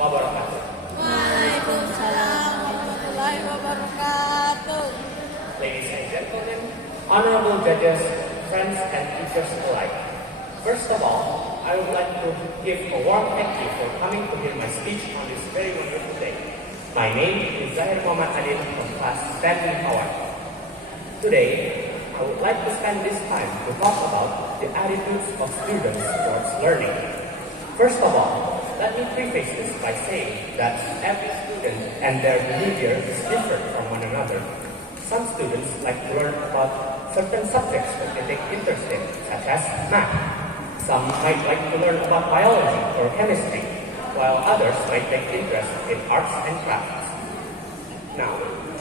wabarakatuh. Waalaikumsalam warahmatullahi wabarakatuh. Ladies and gentlemen, honorable judges, friends and teachers alike. First of all, I would like to give a warm thank you for coming to hear my speech on this very wonderful day. My name is AjarMi from class 10 Howard. Today, I would like to spend this time to talk about the attitudes of students towards learning. First of all, let me preface this by saying that every student and their behavior is different from one another. Some students like to learn about certain subjects that they take interest in, such as math. Some might like to learn about biology or chemistry, while others might take interest in arts and crafts. Now,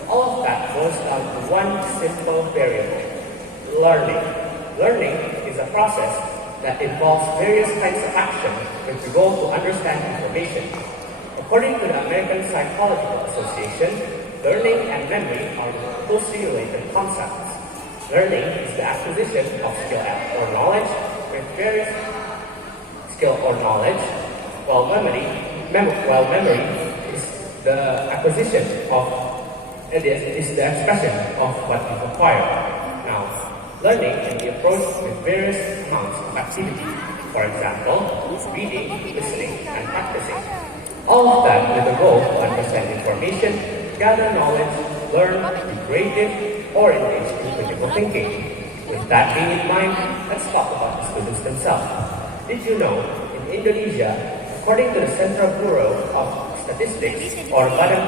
all of that boils down to one simple variable: learning. Learning is a process that involves various kinds of action with the goal to understand information. According to the American Psychological Association, learning and memory are closely related concepts. Learning is the acquisition of skill or knowledge with various while memory is the acquisition of is the expression of what is acquired. Now, learning can be approached with various amounts of activity. For example, reading, listening, and practicing. All of that with the goal to understand information, gather knowledge, learn, be creative, or engage in critical thinking. With that being in mind, let's talk about the students themselves. Did you know, in Indonesia, according to the Central Bureau of Statistics, or Badan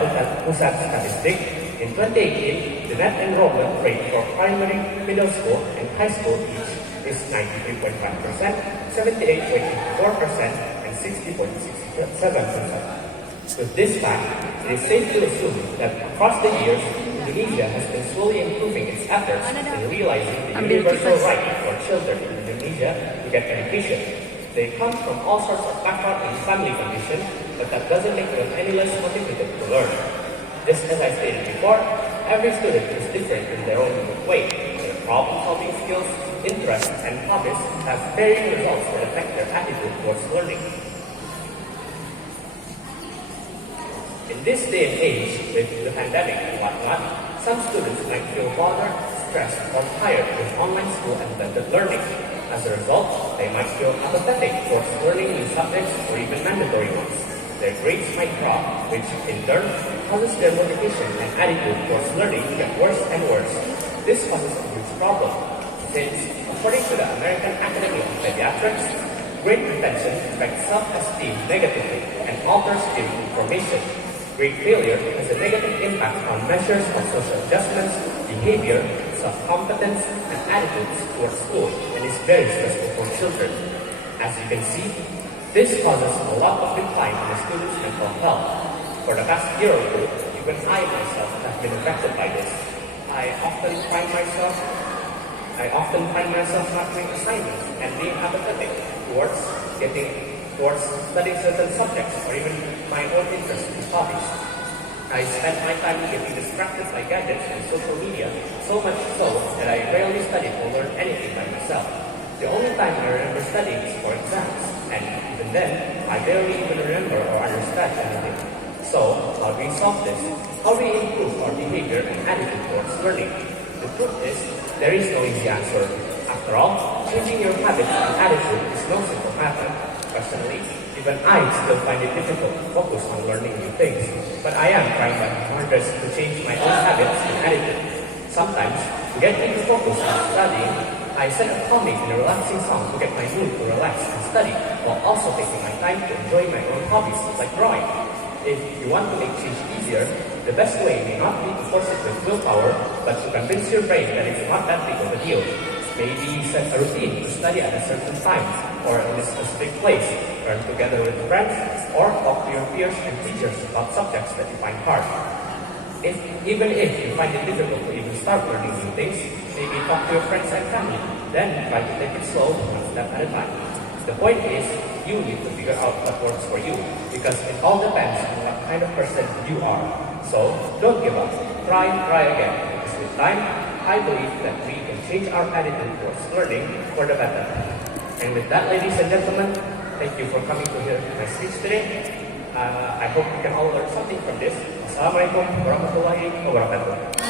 Pusat Statistik, in 2018, the net enrollment rate for primary, middle school, and high school each is 93.5%, 78.4%, and 60.67%. With this fact, it is safe to assume that across the years, Indonesia has been slowly improving its efforts in realizing the universal right for children in Indonesia to get education. They come from all sorts of background and family conditions, but that doesn't make them any less motivated to learn. Just as I stated before, every student is different in their own unique way. Their problem-solving skills, interests, and hobbies have varying results that affect their attitude towards learning. In this day and age, with the pandemic and whatnot, some students might feel bothered, stressed, or tired with online school and blended learning. As a result, they might feel apathetic towards learning new subjects or even mandatory ones. Their grades might drop, which in turn causes their motivation and attitude towards learning to get worse and worse. This causes a huge problem, since according to the American Academy of Pediatrics, grade retention affects self-esteem negatively and alters student information. Grade failure has a negative impact on measures of social adjustments, behavior, self-competence, and attitudes towards school, and is very stressful for children. As you can see, this causes a lot of decline in the students' mental health. For the past year or two, even I myself have been affected by this. I often find myself not doing assignments and being apathetic towards studying certain subjects or even my own interests and hobbies. I spend my time getting distracted by gadgets and social media, so much so that I rarely study or learn anything by myself. The only time I remember studying is for exams, and even then, I barely even remember or understand anything. So, how do we solve this? How do we improve our behavior and attitude towards learning? The truth is, there is no easy answer. After all, changing your habits and attitude is no simple matter. Personally, even I still find it difficult to focus on learning new things, but I am trying my hardest to change my own habits and attitude. Sometimes, to get me to focus on studying, I set a calming and relaxing song to get my mood to relax and study, while also taking my time to enjoy my own hobbies like drawing. If you want to make change easier, the best way may not be to force it with willpower, but to convince your brain that it's not that big of a deal. Maybe set a routine to study at a certain time or in a specific place, learn together with friends, or talk to your peers and teachers about subjects that you find hard. Even if you find it difficult to even start learning new things, maybe talk to your friends and family, then try to take it slow, one step at a time. The point is, you need to figure out what works for you, because it all depends on what kind of person you are. So, don't give up. Try again. Because with time, I believe that we can change our attitude towards learning for the better. And with that, ladies and gentlemen, thank you for coming to hear my speech today. I hope you can all learn something from this. Assalamualaikum warahmatullahi wabarakatuh.